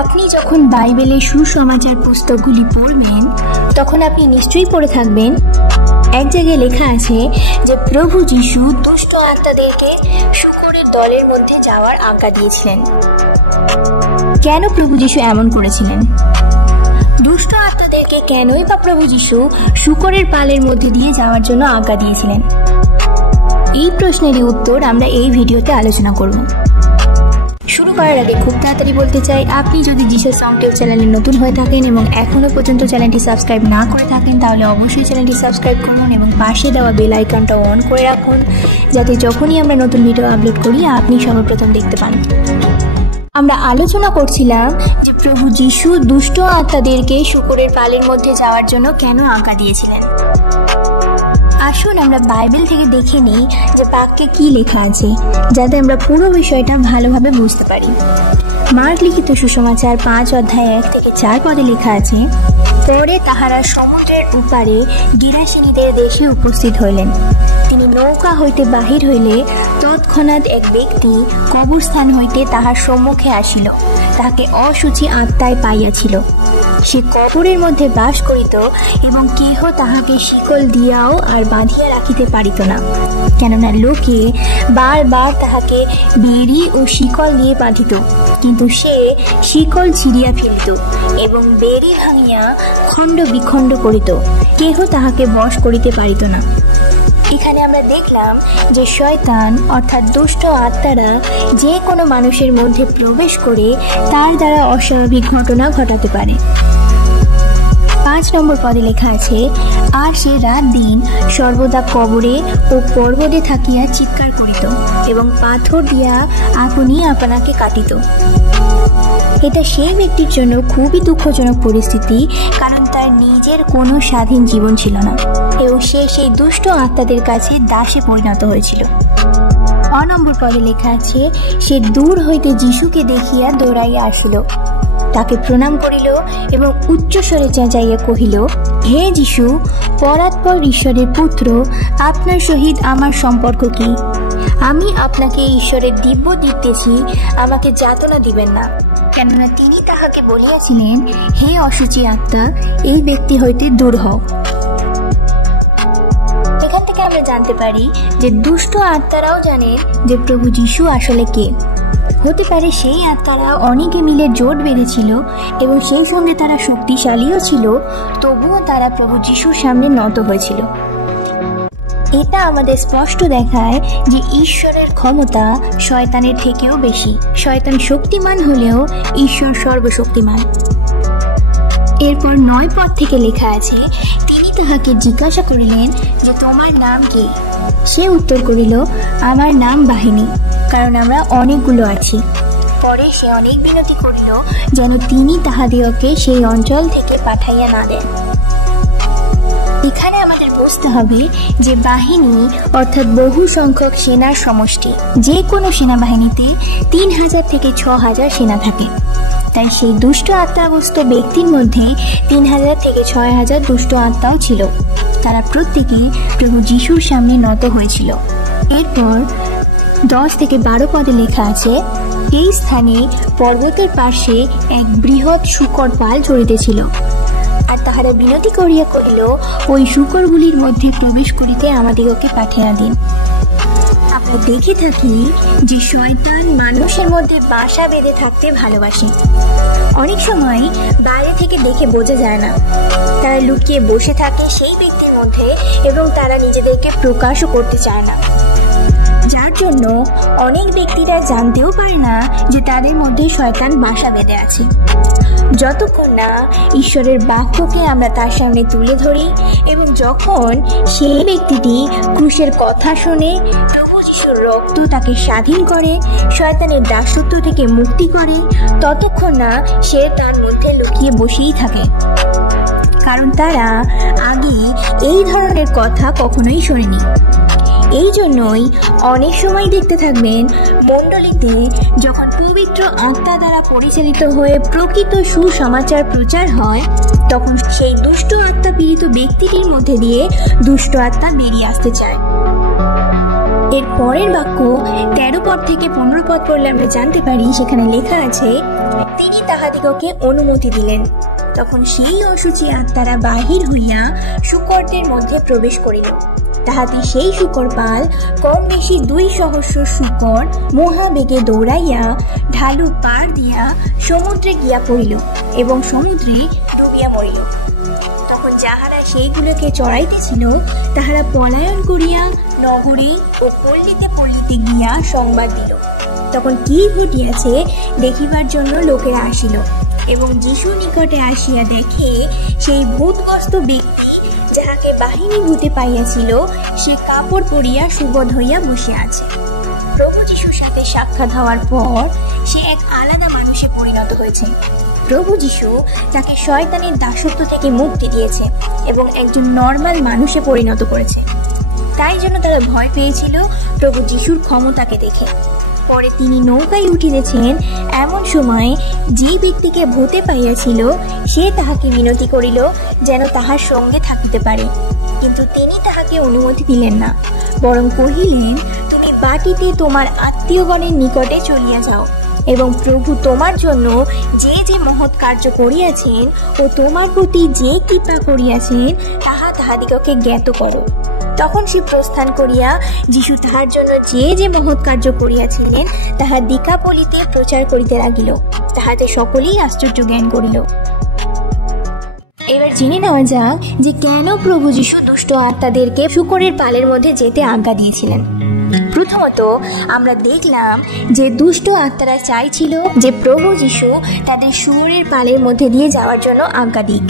আপনি যখন বাইবেলের সুসমাচার পুস্তকগুলি পড়বেন তখন আপনি নিশ্চয়ই পড়ে থাকবেন এক জায়গায় লেখা আছে যে প্রভু যিশু দুষ্ট আত্মাদেরকে শূকরের দলের মধ্যে যাওয়ার আজ্ঞা দিয়েছিলেন। কেন প্রভু যিশু এমন করেছিলেন? দুষ্ট আত্মাদেরকে কেনই বা প্রভু যিশু শূকরের পালের মধ্যে দিয়ে যাওয়ার জন্য আজ্ঞা দিয়েছিলেন? এই প্রশ্নেরই উত্তর আমরা এই ভিডিওতে আলোচনা করব। শুরু করার আগে খুব তাড়াতাড়ি বলতে চাই, আপনি যদি জিসাস সং টিউব চ্যানেলে নতুন হয়ে থাকেন এবং এখনো পর্যন্ত চ্যানেলটি সাবস্ক্রাইব না করে থাকেন তাহলে অবশ্যই চ্যানেলটি সাবস্ক্রাইব করুন এবং পাশে দেওয়া বেল আইকনটা অন করে রাখুন, যাতে যখনই আমরা নতুন ভিডিও আপলোড করি আপনি সর্বপ্রথম দেখতে পান। আমরা আলোচনা করছিলাম যে প্রভু যিশু দুষ্ট আত্মাদেরকে শূকরের পালের মধ্যে যাওয়ার জন্য কেন আজ্ঞা দিয়েছিলেন। আসুন আমরা বাইবেল থেকে দেখে নিই যে বাক্যে কি লেখা আছে, যাতে আমরা পুরো বিষয়টা ভালোভাবে বুঝতে পারি। মার্ক লিখিত সুসমাচার 5 অধ্যায় 1 থেকে 4 পদে লেখা আছে, পরে তাহারা সমুদ্রের উপারে গেরাসেনীদের দেশে উপস্থিত হইলেন। তিনি নৌকা হইতে বাহির হইলে তৎক্ষণাৎ এক ব্যক্তি কবরস্থান হইতে তাহার সম্মুখে আসিল, তাহাকে অশুচি আত্মায় পাইয়াছিল। সে কবরের মধ্যে বাস করিত এবং কেহ তাহাকে শিকল দিয়াও আর বাঁধিয়া রাখিতে পারিত না, কেননা লোকে বারবার তাহাকে বেড়ি ও শিকল দিয়ে বাঁধিত, কিন্তু সে শিকল ছিঁড়িয়া ফেলিত এবং বেড়ি ভাঙিয়া খণ্ড বিখণ্ড করিত, কেহ তাহাকে বশ করিতে পারিত না। এখানে আমরা দেখলাম যে শয়তান অর্থাৎ দুষ্ট আত্মারা যে কোনো মানুষের মধ্যে প্রবেশ করে তার দ্বারা অস্বাভাবিক ঘটনা ঘটাতে পারে। 5 নম্বর পদে লেখা আছে, আর সে রাত দিন সর্বদা কবরে ও পর্বতে থাকিয়া চিৎকার করিত এবং পাথর দিয়া আপনি আপনাকে কাটিত। এটা সেই ব্যক্তির জন্য খুবই দুঃখজনক পরিস্থিতি, কারণ তার নিজের কোনো স্বাধীন জীবন ছিল না এবং সে সেই দুষ্ট আত্মাদের কাছে দাসে পরিণত হয়েছিল। 9 নম্বর পদে লেখা আছে, সে দূর হইতে যিশুকে দেখিয়া দৌড়াইয়া আসিল, তাকে প্রণাম করিল এবং উচ্চস্বরে চেঁচাইয়া কহিল, হে যিশু, পরাৎপর ঈশ্বরের পুত্র, আপনার সহিত আমার সম্পর্ক কি? আমি আপনাকে ঈশ্বরের দিব্য দিতেছি, আমাকে যাতনা দিবেন না। কেননা তিনি তাহাকে বলিয়াছিলেন, হে অশুচি আত্মা, এই ব্যক্তি হইতে দূর হও। এখান থেকে আমরা জানতে পারি যে দুষ্ট আত্মারাও জানে যে প্রভু যিশু আসলে কে। হতে পারে সেই আত্মারা অনেকে মিলে জোট বেঁধেছিল এবং সেই সঙ্গে তারা শক্তিশালীও ছিল, তবুও তারা প্রভু যিশুর সামনে নত হয়েছিল। এটা আমাদের স্পষ্ট দেখায় যে ঈশ্বরের ক্ষমতা শয়তানের থেকেও বেশি। শয়তান শক্তিমান হলেও ঈশ্বর সর্বশক্তিমান। এরপর 9 পদ থেকে লেখা আছে, তিনি তাহাকে জিজ্ঞাসা করিলেন যে তোমার নাম কি? সে উত্তর করিল, আমার নাম বাহিনী, কারণ আমরা অনেকগুলো আছি। পরে সে অনেক বিনতি করিল যেন তিনি তাহাদিওকে সেই অঞ্চল থেকে পাঠাইয়া না দেন। এখানে আমাদের বুঝতে হবে যে বাহিনী অর্থাৎ বহু সংখ্যক সেনার সমষ্টি। যে কোনো সেনাবাহিনীতে 3000 থেকে 6000 সেনা থাকে। তাই সেই দুষ্ট আত্মাগ্রস্ত ব্যক্তির মধ্যে 3000 থেকে 6000 দুষ্ট আত্মাও ছিল। তারা প্রত্যেকে প্রভু যিশুর সামনে নত হয়েছিল। এরপর 10 থেকে 12 পদে লেখা আছে, এই স্থানে পর্বতের পাশে এক বৃহৎ শূকর পাল চড়িতেছিল, আর তাহারা বিনতি করিয়া কহিল, ওই শূকরগুলির মধ্যে প্রবেশ করিতে আমাদিগকে পাঠাইয়া দিন। আমরা দেখে থাকি যে শয়তান মানুষের মধ্যে বাসা বেঁধে থাকতে ভালোবাসে। অনেক সময় বাইরে থেকে দেখে বোঝা যায় না, তারা লুকিয়ে বসে থাকে সেই ব্যক্তির মধ্যে এবং তারা নিজেদেরকে প্রকাশও করতে চায় না, যার জন্য অনেক ব্যক্তিরা জানতেও পারে না যে তাদের মধ্যে শয়তান বাসা বেঁধে আছে। যতক্ষণ না ঈশ্বরের বাক্যকে আমরা তার সামনে তুলে ধরি এবং যখন সেই ব্যক্তিটি ক্রুশের কথা শুনে, প্রভু যিশুর রক্ত তাকে স্বাধীন করে, শয়তানের দাসত্ব থেকে মুক্তি করে, ততক্ষণ না সে তার মধ্যে লুকিয়ে বসেই থাকে, কারণ তারা আগে এই ধরনের কথা কখনোই শোনেনি। এই জন্যই অনেক সময় দেখতে থাকবেন মণ্ডলীতে যখন পবিত্র আত্মা দ্বারা পরিচালিত হয়ে প্রকৃত সুসমাচার প্রচার হয়, তখন সেই দুষ্ট আত্মা পীড়িত ব্যক্তিটির মধ্যে দিয়ে দুষ্ট আত্মা বেরিয়ে আসতে চায়। এর পরের বাক্য 13 পদ থেকে 15 পদ পড়লে আমরা জানতে পারি, সেখানে লেখা আছে, তিনি তাহাদিগকে অনুমতি দিলেন। তখন সেই অশুচি আত্মারা বাহির হইয়া শূকরদের মধ্যে প্রবেশ করিল। তাহাতে সেই শূকর পাল কম বেশি 2 সহস্র শূকর মহাবেগে দৌড়াইয়া ঢালু পার দিয়া সমুদ্রে গিয়া পড়িল এবং সমুদ্রে ডুবিয়া মরিল। তখন যাহারা সেইগুলোকে চড়াইতেছিল তাহারা পলায়ন করিয়া নগরী ও পল্লীতে পল্লীতে গিয়া সংবাদ দিল। তখন কি ঘটিয়াছে দেখিবার জন্য লোকেরা আসিল এবং যিশুর নিকটে আসিয়া দেখে সেই ভূতগ্রস্ত ব্যক্তি যাহাকে বাহিনী ভূতে পাইয়াছিল সে কাপড় পরিয়া সুবোধ হইয়া বসে আছে। প্রভু যিশুর সাথে সাক্ষাৎ হওয়ার পর সে এক আলাদা মানুষে পরিণত হয়েছে। প্রভু যিশু তাকে শয়তানের দাসত্ব থেকে মুক্তি দিয়েছে এবং একজন নর্মাল মানুষে পরিণত করেছে। তাই জন্য তারা ভয় পেয়েছিল প্রভু যিশুর ক্ষমতাকে দেখে। পরে তিনি নৌকায় উঠিতেছেন, এমন সময় যে ব্যক্তিকে ভূতে পাইয়াছিল সে তাহাকে মিনতি করিল যেন তাহার সঙ্গে থাকিতে পারে, কিন্তু তিনি তাহাকে অনুমতি দিলেন না, বরং কহিলেন, তুমি বাটিতে তোমার আত্মীয়গণের নিকটে চলিয়া যাও এবং প্রভু তোমার জন্য যে যে মহৎ কার্য করিয়াছেন ও তোমার প্রতি যে কৃপা করিয়াছেন তাহা তাহাদিগকে জ্ঞাত করো। তখন সে প্রস্থান করিয়া যিশু তাহার জন্য যে যে মহৎ কার্য করিয়াছিলেন তাহা দিকাপলিতে প্রচার করিতে লাগিল। তাহাতে সকলেই আশ্চর্য জ্ঞান করিল। এবার জেনে নেওয়া যাক যে কেন প্রভু যিশু দুষ্ট আত্মাদেরকে শূকরের পালের মধ্যে যেতে আজ্ঞা দিয়েছিলেন। প্রথমত আমরা দেখলাম যে দুষ্ট আত্মারা চাইছিল যে প্রভু যিশু তাদের শুয়োরের পালের মধ্যে দিয়ে যাওয়ার জন্য আজ্ঞা দিক।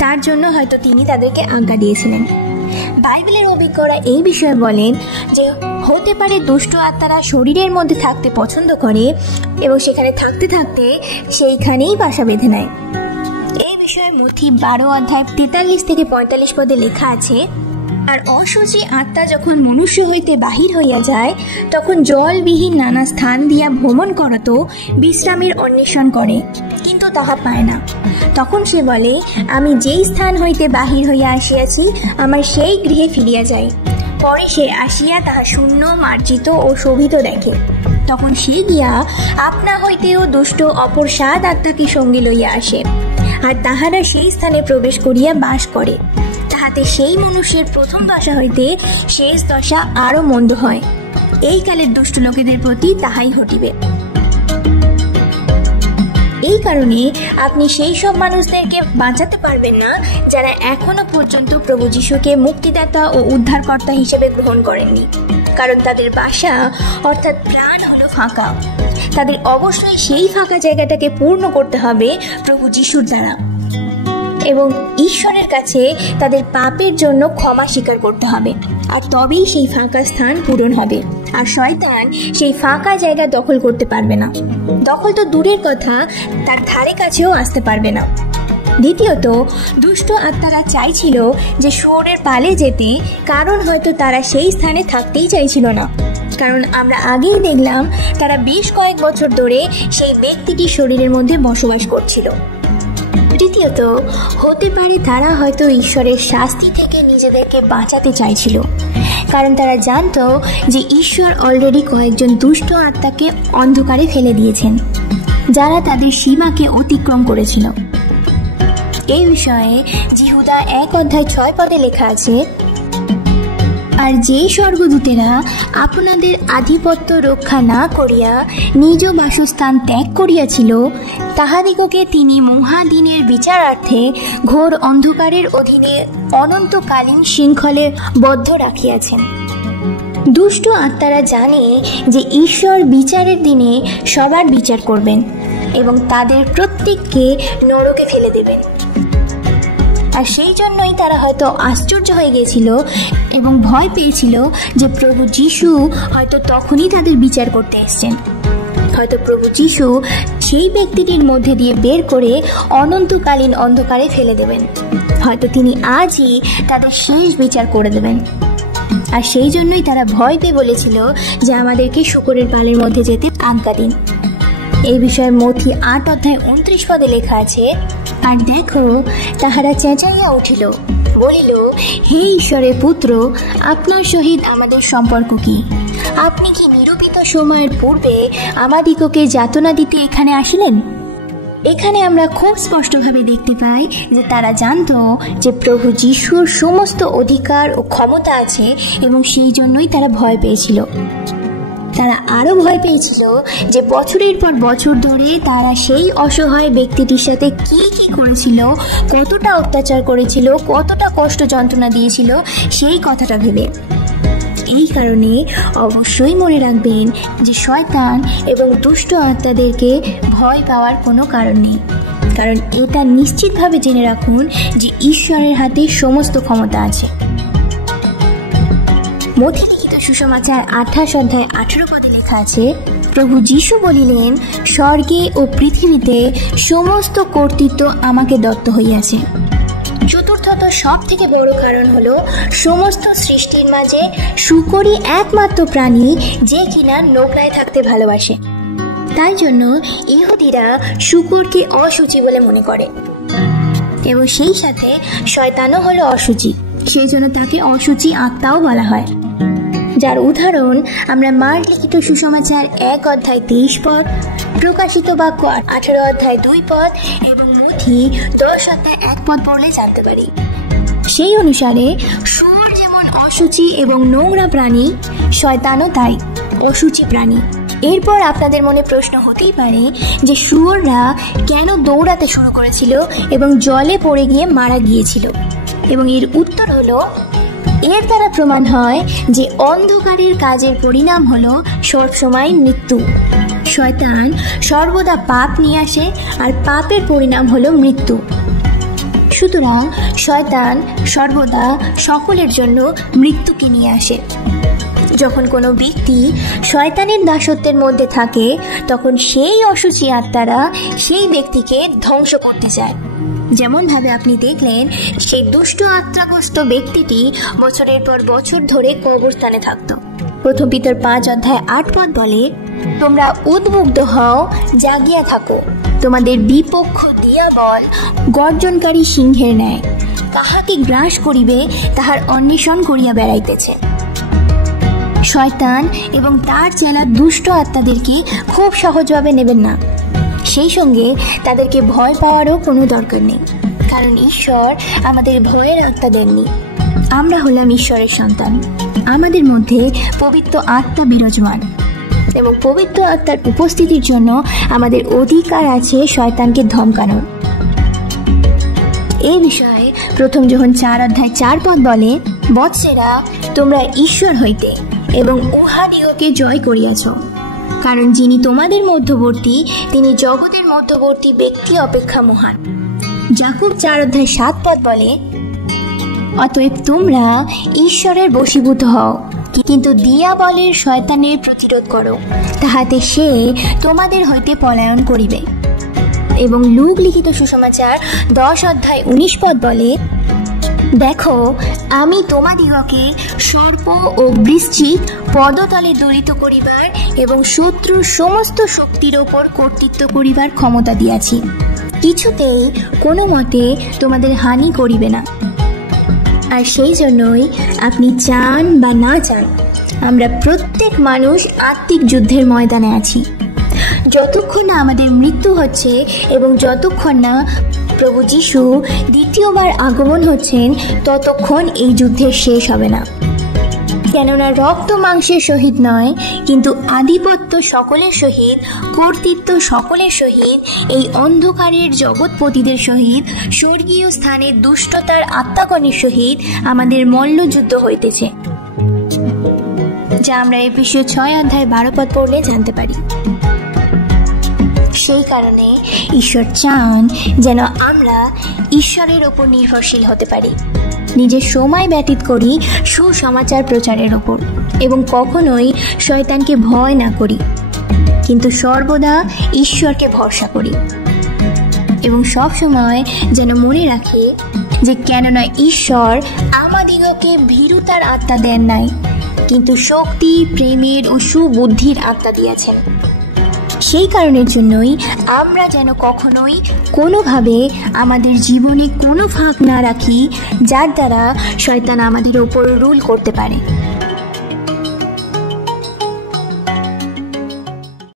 তার জন্য হয়তো তিনি তাদেরকে আজ্ঞা দিয়েছিলেন। বাইবেলের অভিজ্ঞরা এই বিষয়ে বলেন যে হতে পারে দুষ্ট আত্মারা শরীরের মধ্যে থাকতে পছন্দ করে এবং সেখানে থাকতে থাকতে সেইখানেই বাসা বেঁধে নেয়। এই বিষয়ে মথি 12 অধ্যায় 43 থেকে 45 পদে লেখা আছে, আর অশুচি আত্মা যখন মনুষ্য হইতে বাহির হইয়া যায় তখন জলবিহীন নানা স্থান দিয়া ভ্রমণ করত বিশ্রামের অন্বেষণ করে, কিন্তু তাহা পায় না। তখন সে বলে, আমি যেই স্থান হইতে বাহির হইয়া আসিয়াছি আমার সেই গৃহে ফিরিয়া যাই। পরে সে আসিয়া তাহা শূন্য, মার্জিত ও শোভিত দেখে। তখন সে গিয়া আপনা হইতেও দুষ্ট অপর 7 আত্মাকে সঙ্গে লইয়া আসে, আর তাহারা সেই স্থানে প্রবেশ করিয়া বাস করে। তাহাতে সেই মনুষ্যের প্রথম দশা হইতে শেষ দশা আরো মন্দ হয়। এই কালের দুষ্ট লোকেদের প্রতি তাহাই ঘটিবে। এই কারণে আপনি সেই সব মানুষদেরকে বাঁচাতে পারবেন না যারা এখনো পর্যন্ত প্রভু যিশুকে মুক্তিদাতা ও উদ্ধারকর্তা হিসেবে গ্রহণ করেননি, কারণ তাদের বাসা অর্থাৎ প্রাণ হলো ফাঁকা। তাদের অবশ্যই সেই ফাঁকা জায়গাটাকে পূর্ণ করতে হবে প্রভু যিশুর দ্বারা এবং ঈশ্বরের কাছে তাদের পাপের জন্য ক্ষমা স্বীকার করতে হবে, আর তবেই সেই ফাঁকা স্থান পূরণ হবে। আর শয়তান সেই ফাঁকা জায়গা দখল করতে পারবে না। দখল তো দূরের কথা, তার ধারে কাছেও আসতে পারবে না। দ্বিতীয়ত, দুষ্ট আত্মারা চাইছিল যে শুয়োরের পালে যেতে, কারণ হয়তো তারা সেই স্থানে থাকতেই চাইছিল না, কারণ আমরা আগেই দেখলাম তারা বেশ কয়েক বছর ধরে সেই ব্যক্তিটির শরীরের মধ্যে বসবাস করছিল। তৃতীয়ত, হতে পারে তারা হয়তো ঈশ্বরের শাস্তি থেকে নিজেদেরকে বাঁচাতে চাইছিল, কারণ তারা জানতো যে ঈশ্বর অলরেডি কয়েকজন দুষ্ট আত্মাকে অন্ধকারে ফেলে দিয়েছেন যারা তাদের সীমাকে অতিক্রম করেছিল। এই বিষয়ে জিহুদা 1 অধ্যায় 6 পদে লেখা আছে, আর যে স্বর্গদূতেরা আপনাদের আধিপত্য রক্ষা না করিয়া নিজ বাসস্থান ত্যাগ করিয়াছিল তাহাদিগকে তিনি মহাদিনের বিচারার্থে ঘোর অন্ধকারের অধীনে অনন্তকালীন শৃঙ্খলে বদ্ধ রাখিয়াছেন। দুষ্ট আত্মারা জানে যে ঈশ্বর বিচারের দিনে সবার বিচার করবেন এবং তাদের প্রত্যেককে নরকে ফেলে দেবেন। আর সেই জন্যই তারা হয়তো আশ্চর্য হয়ে গেছিল এবং ভয় পেয়েছিল যে প্রভু যিশু হয়তো তখনই তাদের বিচার করতে এসেছেন। হয়তো প্রভু যিশু সেই ব্যক্তিটির মধ্যে দিয়ে বের করে অনন্তকালীন অন্ধকারে ফেলে দেবেন। হয়তো তিনি আজই তাদের শেষ বিচার করে দেবেন। আর সেই জন্যই তারা ভয় পেয়ে বলেছিল যে আমাদেরকে শূকরের পালের মধ্যে যেতে আজ্ঞা দিন। এই বিষয়ে মথি 8 অধ্যায় 29 পদে লেখা আছে, আর দেখো, তাহারা চেঁচাইয়া উঠিল, বলিল, হে ঈশ্বরের পুত্র, আপনার সহিত আমাদের সম্পর্ক কি? আপনি কি নিরূপিত সময়ের পূর্বে আমাদিগকে যাতনা দিতে এখানে আসিলেন? এখানে আমরা খুব স্পষ্টভাবে দেখতে পাই যে তারা জানত যে প্রভু যিশুর সমস্ত অধিকার ও ক্ষমতা আছে, এবং সেই জন্যই তারা ভয় পেয়েছিল। তারা আরো ভয় পেয়েছিল যে বছরের পর বছর ধরে তারা সেই অসহায় ব্যক্তিটির সাথে কি কি করেছিল, কতটা অত্যাচার করেছিল, কতটা কষ্ট যন্ত্রণা দিয়েছিল, সেই কথাটা ভেবে। এই কারণে অবশ্যই মনে রাখবেন যে শয়তান এবং দুষ্ট আত্মাদেরকে ভয় পাওয়ার কোনো কারণ নেই, কারণ এটা নিশ্চিতভাবে জেনে রাখুন যে ঈশ্বরের হাতে সমস্ত ক্ষমতা আছে। মথি লিখিত সুসমাচার 28 অধ্যায় 18 পদে লেখা আছে, প্রভু যিশু বলিলেন, স্বর্গে ও পৃথিবীতে সমস্ত কর্তৃত্ব আমাকে দত্ত হইয়াছে। চতুর্থত সব থেকে বড় কারণ হলো সমস্ত সৃষ্টির মাঝে শূকরই একমাত্র প্রাণী যে কিনা নোংরায় থাকতে ভালোবাসে। তাই জন্য ইহুদিরা শূকরকে অশুচি বলে মনে করে, এবং সেই সাথে শয়তানও হলো অশুচি, সেই জন্য তাকে অশুচি আত্মাও বলা হয়। যার উদাহরণ আমরা মার্ক লিখিত সুসমাচার 1 অধ্যায় 23 পদ, প্রকাশিত বাক্য 18 অধ্যায় 2 পদ এবং মথি 10 অধ্যায় 1 পদ পড়লে জানতে পারি। সেই অনুসারে শুয়োর যেমন অশুচি এবং নোংরা প্রাণী, শয়তানও তাই অশুচি প্রাণী। এরপর আপনাদের মনে প্রশ্ন হতেই পারে যে শুয়োররা কেন দৌড়াতে শুরু করেছিল এবং জলে পড়ে গিয়ে মারা গিয়েছিল, এবং এর উত্তর হলো, এর দ্বারা প্রমাণ হয় যে অন্ধকারের কাজের পরিণাম হলো সবসময় মৃত্যু। শয়তান সর্বদা পাপ নিয়ে আসে, আর পাপের পরিণাম হলো মৃত্যু। সুতরাং শয়তান সর্বদা সকলের জন্য মৃত্যুকে নিয়ে আসে। যখন কোনো ব্যক্তি শয়তানের দাসত্বের মধ্যে থাকে, তখন সেই অশুচি আত্মারা সেই ব্যক্তিকে ধ্বংস করতে চায়। যেমন ভাবে আপনি দেখলেন সেই দুষ্ট আত্মাগ্রস্ত ব্যক্তিটি বছরের পর বছর ধরে কবরস্থানে থাকতো। প্রথম পিতর 5 অধ্যায় 8 পদ বলে, তোমরা উদ্বুদ্ধ হও, জাগিয়া থাকো, তোমাদের বিপক্ষ দিয়াবল গর্জনকারী সিংহের ন্যায় কাহাকে গ্রাস করিবে তাহার অন্বেষণ করিয়া বেড়াইতেছে। শয়তান এবং তার চেলা দুষ্ট আত্মাদেরকে খুব সহজভাবে নেবেন না, সেই সঙ্গে তাদেরকে ভয় পাওয়ারও কোনো দরকার নেই, কারণ ঈশ্বর আমাদের ভয়ের আত্মা দেননি। আমরা হলাম ঈশ্বরের সন্তান, আমাদের মধ্যে পবিত্র আত্মা বিরাজমান, এবং পবিত্র আত্মার উপস্থিতির জন্য আমাদের অধিকার আছে শয়তানকে ধমকানোর। এই বিষয়ে প্রথম যোহন 4 অধ্যায় 4 পদ বলে, বৎসেরা, তোমরা ঈশ্বর হইতে এবং উহাদিগকে জয় করিয়াছ, কারণ যিনি তোমাদের মধ্যবর্তী তিনি জগতের মধ্যবর্তী ব্যক্তি অপেক্ষা মহান। যাকূব 4 অধ্যায় 7 পদ বলে, অতএব তোমরা ঈশ্বরের বশীভূত হও, কিন্তু দিয়াবলের শয়তানের প্রতিরোধ করো, তাহাতে সে তোমাদের হইতে পলায়ন করিবে। এবং লূক লিখিত সুসমাচার 10 অধ্যায় 19 পদ বলে, দেখো, আমি তোমাদিগকে সর্প ও বৃশ্চিক পদতলে দলিত করিবার এবং শত্রুর সমস্ত শক্তির ওপর কর্তৃত্ব করিবার ক্ষমতা দিয়াছি, কিছুতেই কোনো মতে তোমাদের হানি করিবে না। আর সেই জন্যই আপনি চান বা না চান, আমরা প্রত্যেক মানুষ আত্মিক যুদ্ধের ময়দানে আছি। যতক্ষণ না আমাদের মৃত্যু হচ্ছে এবং যতক্ষণ না প্রভু যিশু দ্বিতীয়বার আগমন হচ্ছেন, ততক্ষণ এই যুদ্ধের শেষ হবে না। কেননা রক্ত মাংসের সহিত নয়, কিন্তু আধিপত্য সকলের সহিত, কর্তৃত্ব সকলের সহিত, এই অন্ধকারের জগৎপতিদের সহিত, স্বর্গীয় স্থানে দুষ্টতার আত্মাগণের সহিত আমাদের মল্লযুদ্ধ হইতেছে, যা আমরা এফেসীয় 6 অধ্যায় 12 পদ পড়লে জানতে পারি। সেই কারণে ঈশ্বর চান যেন আমরা ঈশ্বরের ওপর নির্ভরশীল হতে পারি, নিজের সময় ব্যতীত করি সুসমাচার প্রচারের ওপর, এবং কখনোই শয়তানকে ভয় না করি, কিন্তু সর্বদা ঈশ্বরকে ভরসা করি। এবং সব সময় যেন মনে রাখে যে কেননা ঈশ্বর আমাদিগকে ভীরুতার আত্মা দেন নাই, কিন্তু শক্তি, প্রেমের ও সুবুদ্ধির আত্মা দিয়েছেন। সেই কারণের জন্যই আমরা যেন কখনোই কোনোভাবে আমাদের জীবনে কোনো ফাঁক না রাখি যার দ্বারা শয়তান আমাদের ওপর রুল করতে পারে।